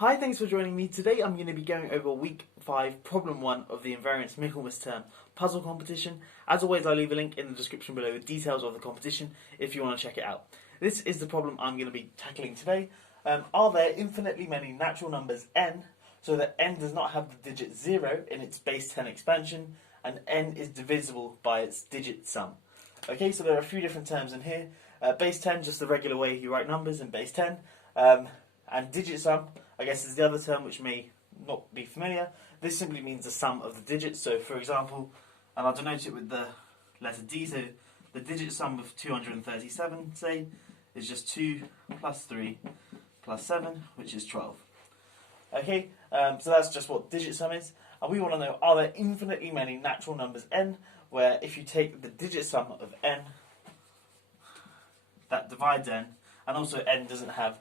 Hi, thanks for joining me. Today I'm going to be going over week 5, problem 1 of the Invariants Michaelmas term puzzle competition. As always, I'll leave a link in the description below with details of the competition if you want to check it out. This is the problem I'm going to be tackling today. Are there infinitely many natural numbers n, so that n does not have the digit 0 in its base 10 expansion, and n is divisible by its digit sum? Okay, so there are a few different terms in here. Base 10, just the regular way you write numbers in base 10. And digit sum, I guess, is the other term which may not be familiar. This simply means the sum of the digits. So, for example, and I'll denote it with the letter D, so the digit sum of 237, say, is just 2 plus 3 plus 7, which is 12. Okay, so that's just what digit sum is. And we want to know, are there infinitely many natural numbers n, where if you take the digit sum of n, that divides n, and also n doesn't have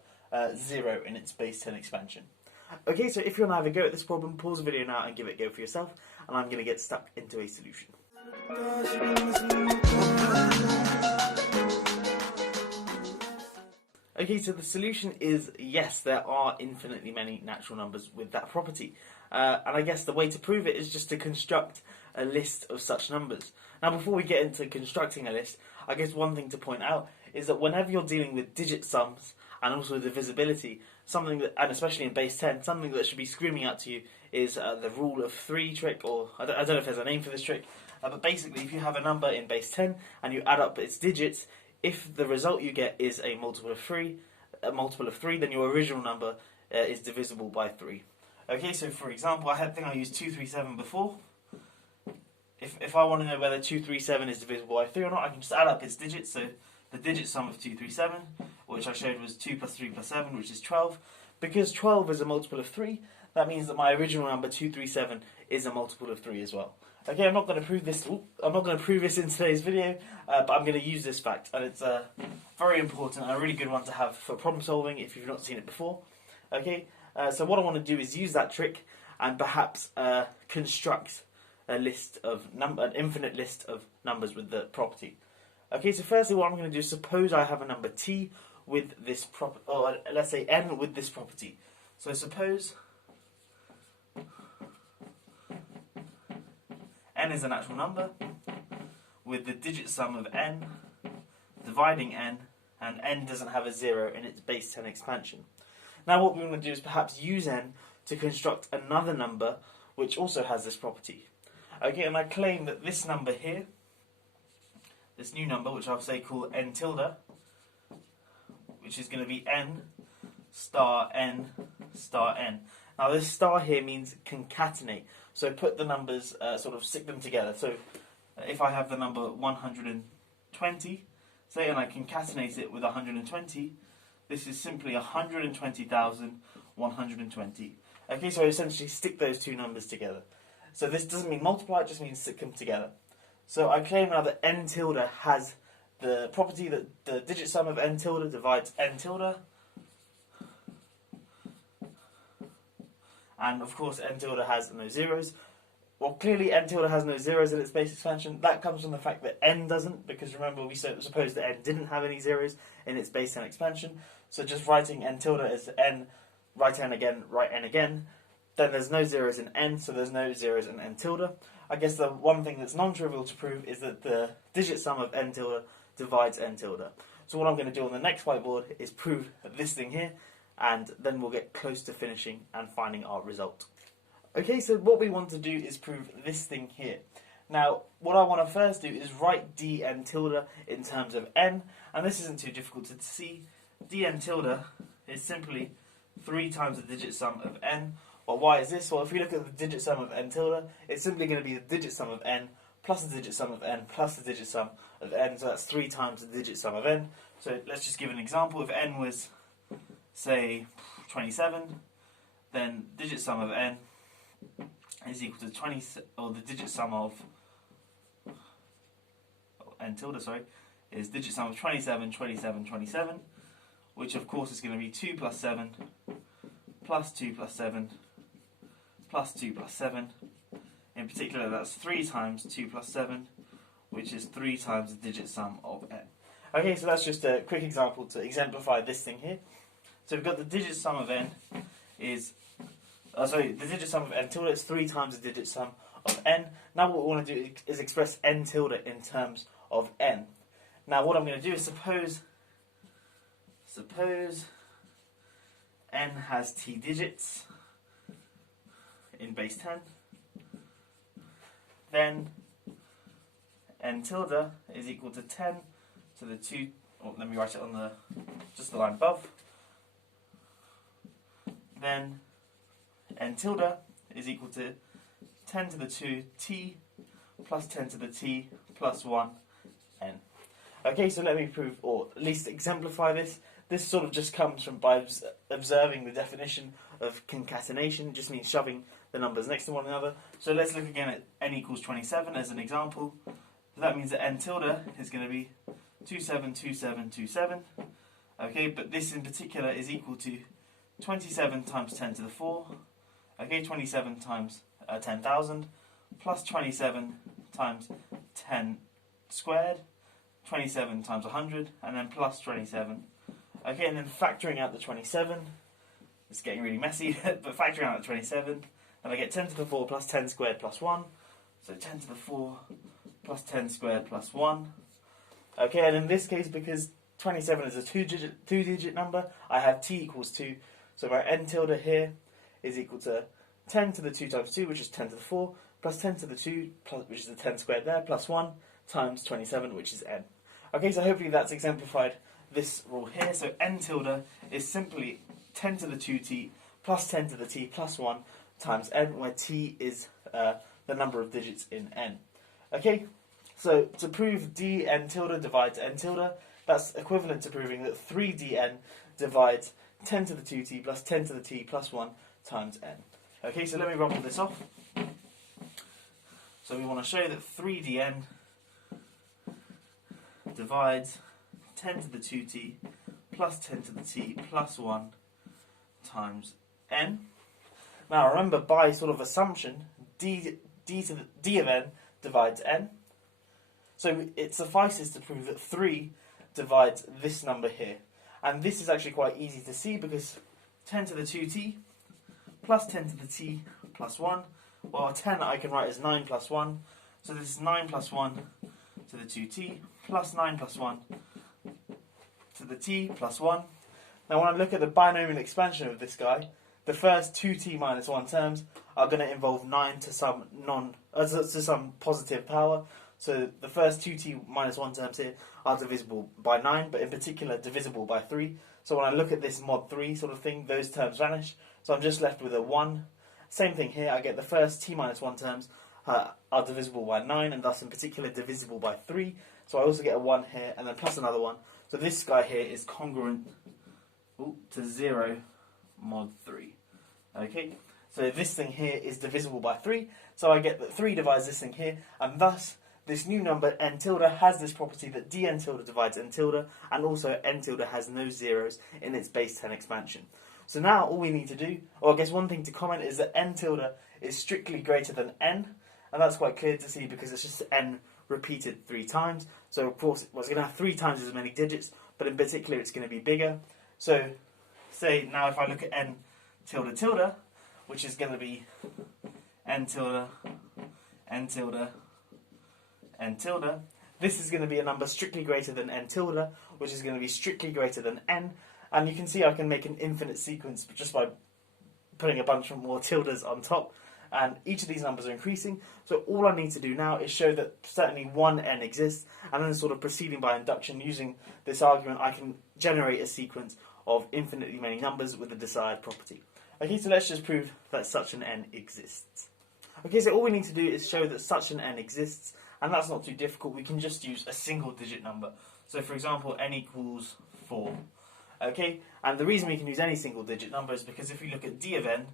0 in its base 10 expansion. Okay, so if you want to have a go at this problem, pause the video now and give it a go for yourself, and I'm going to get stuck into a solution. Okay, so the solution is yes, there are infinitely many natural numbers with that property. And I guess the way to prove it is just to construct a list of such numbers. Now, before we get into constructing a list, I guess one thing to point out is that whenever you're dealing with digit sums and also divisibility, something that, and especially in base 10, something that should be screaming out to you is the rule of 3 trick, or I don't know if there's a name for this trick, but basically if you have a number in base 10 and you add up its digits, if the result you get is a multiple of 3, then your original number is divisible by 3. Okay, so for example, I think I used 237 before. If I want to know whether 237 is divisible by 3 or not, I can just add up its digits. So the digit sum of 237, which I showed was 2 plus 3 plus 7, which is 12. Because 12 is a multiple of 3, that means that my original number 237 is a multiple of 3 as well. Okay, I'm not going to prove this. I'm not going to prove this in today's video, but I'm going to use this fact, and it's very important and a really good one to have for problem solving if you've not seen it before. Okay, so what I want to do is use that trick and perhaps construct a list of an infinite list of numbers with the property. Okay, so firstly, what I'm going to do is suppose I have a number t with this property, or let's say n with this property. So suppose n is a natural number with the digit sum of n dividing n, and n doesn't have a 0 in its base 10 expansion. Now what we want to do is perhaps use n to construct another number which also has this property. Okay, and I claim that this number here, this new number, which I'll say call n tilde, which is going to be n star n star n. Now this star here means concatenate, so put the numbers, sort of stick them together. So if I have the number 120, say, and I concatenate it with 120, this is simply 120,120. Okay, so I essentially stick those two numbers together. So this doesn't mean multiply, it just means stick them together. So I claim now that n tilde has the property that the digit sum of n tilde divides n tilde. And of course n tilde has no zeros. Well, clearly n tilde has no zeros in its base expansion. That comes from the fact that n doesn't, because remember we supposed that n didn't have any zeros in its base 10 expansion. So just writing n tilde as n, write n again, write n again. Then there's no zeros in n, so there's no zeros in n tilde. I guess the one thing that's non-trivial to prove is that the digit sum of n tilde divides n tilde. So what I'm going to do on the next whiteboard is prove this thing here, and then we'll get close to finishing and finding our result. Okay, so what we want to do is prove this thing here. Now, what I want to first do is write dn tilde in terms of n, and this isn't too difficult to see. Dn tilde is simply 3 times the digit sum of n. Well, why is this? Well, if we look at the digit sum of n tilde, it's simply going to be the digit sum of n plus the digit sum of n plus the digit sum of n, so that's 3 times the digit sum of n. So let's just give an example. If n was, say, 27, then digit sum of n is equal to 20, or the digit sum of n tilde, sorry, is digit sum of 27, 27, 27, which of course is going to be 2 plus 7 plus 2 plus 7 plus 2 plus 7. In particular, that's 3 times 2 plus 7, which is 3 times the digit sum of n. Okay, so that's just a quick example to exemplify this thing here. So we've got the digit sum of n is, sorry, the digit sum of n tilde is 3 times the digit sum of n. Now what we want to do is express n tilde in terms of n. Now what I'm going to do is suppose n has t digits in base 10, then n tilde is equal to 10 to the 2, or let me write it on just the line above, then n tilde is equal to 10 to the 2 t plus 10 to the t plus 1 n. Okay, so let me prove, or at least exemplify this. This sort of just comes from by observing the definition of concatenation. It just means shoving the numbers next to one another. So let's look again at n equals 27 as an example. So that means that n tilde is going to be 272727. Okay, but this in particular is equal to 27 times 10 to the 4. Okay, 27 times 10,000 plus 27 times 10 squared, 27 times 100, and then plus 27. Okay, and then factoring out the 27, it's getting really messy, but factoring out the 27, and I get 10 to the 4 plus 10 squared plus 1, so 10 to the 4 plus 10 squared plus 1. Okay, and in this case, because 27 is a two-digit number, I have t equals 2, so my n tilde here is equal to 10 to the 2 times 2, which is 10 to the 4, plus 10 to the 2, which is the 10 squared there, plus 1 times 27, which is n. Okay, so hopefully that's exemplified this rule here. So n tilde is simply 10 to the 2t plus 10 to the t plus 1 times n, where t is the number of digits in n. Okay, so to prove dn tilde divides n tilde, that's equivalent to proving that 3dn divides 10 to the 2t plus 10 to the t plus 1 times n. Okay, so let me rumble this off. So we want to show that 3dn divides 10 to the 2t plus 10 to the t plus 1 times n. Now remember, by sort of assumption, d of n divides n. So it suffices to prove that 3 divides this number here. And this is actually quite easy to see because 10 to the 2t plus 10 to the t plus 1, well 10 I can write as 9 plus 1, so this is 9 plus 1 to the 2t plus 9 plus 1 to the t plus 1. Now when I look at the binomial expansion of this guy, the first 2t minus 1 terms are going to involve 9 to some positive power. So the first 2t minus 1 terms here are divisible by 9, but in particular divisible by 3. So when I look at this mod 3 sort of thing, those terms vanish. So I'm just left with a 1. Same thing here, I get the first t minus 1 terms are divisible by 9, and thus in particular divisible by 3. So I also get a 1 here, and then plus another 1. So this guy here is congruent to 0 mod 3. Okay, so this thing here is divisible by 3. So I get that 3 divides this thing here, and thus this new number n tilde has this property that dn tilde divides n tilde, and also n tilde has no zeros in its base 10 expansion. So now all we need to do, or I guess one thing to comment, is that n tilde is strictly greater than n, and that's quite clear to see because it's just n repeated 3 times. So of course it's going to have 3 times as many digits, but in particular it's going to be bigger. So say now if I look at n tilde tilde, which is going to be n tilde, n tilde, n tilde, this is going to be a number strictly greater than n tilde, which is going to be strictly greater than n. And you can see I can make an infinite sequence just by putting a bunch of more tildes on top. And each of these numbers are increasing. So all I need to do now is show that certainly one n exists, and then sort of proceeding by induction using this argument, I can generate a sequence of infinitely many numbers with the desired property. Okay, so let's just prove that such an n exists. Okay, so all we need to do is show that such an n exists, and that's not too difficult. We can just use a single digit number. So for example, n equals 4. Okay, and the reason we can use any single digit number is because if we look at d of n,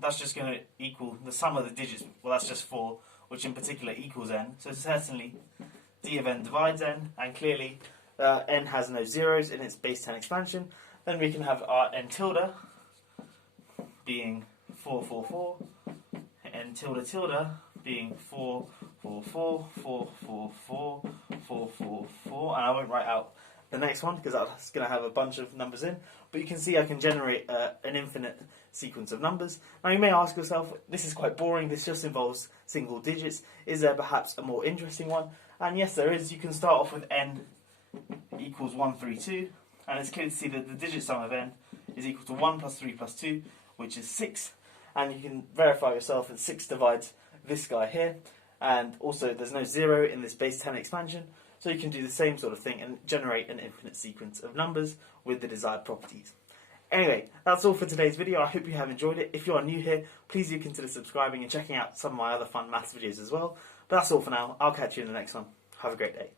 that's just going to equal the sum of the digits. Well, that's just 4, which in particular equals n. So certainly d of n divides n, and clearly n has no zeros in its base 10 expansion. Then we can have our n tilde being 444, n tilde tilde being 444, 444, 444, and I won't write out the next one because that's going to have a bunch of numbers in. But you can see I can generate an infinite sequence of numbers. Now you may ask yourself, this is quite boring, this just involves single digits. Is there perhaps a more interesting one? And yes, there is. You can start off with n equals 132, and it's clear to see that the digit sum of n is equal to 1 plus 3 plus 2, which is 6. And you can verify yourself that 6 divides this guy here, and also there's no 0 in this base 10 expansion, so you can do the same sort of thing and generate an infinite sequence of numbers with the desired properties. Anyway, that's all for today's video. I hope you have enjoyed it. If you are new here, please do consider subscribing and checking out some of my other fun maths videos as well. But that's all for now. I'll catch you in the next one. Have a great day.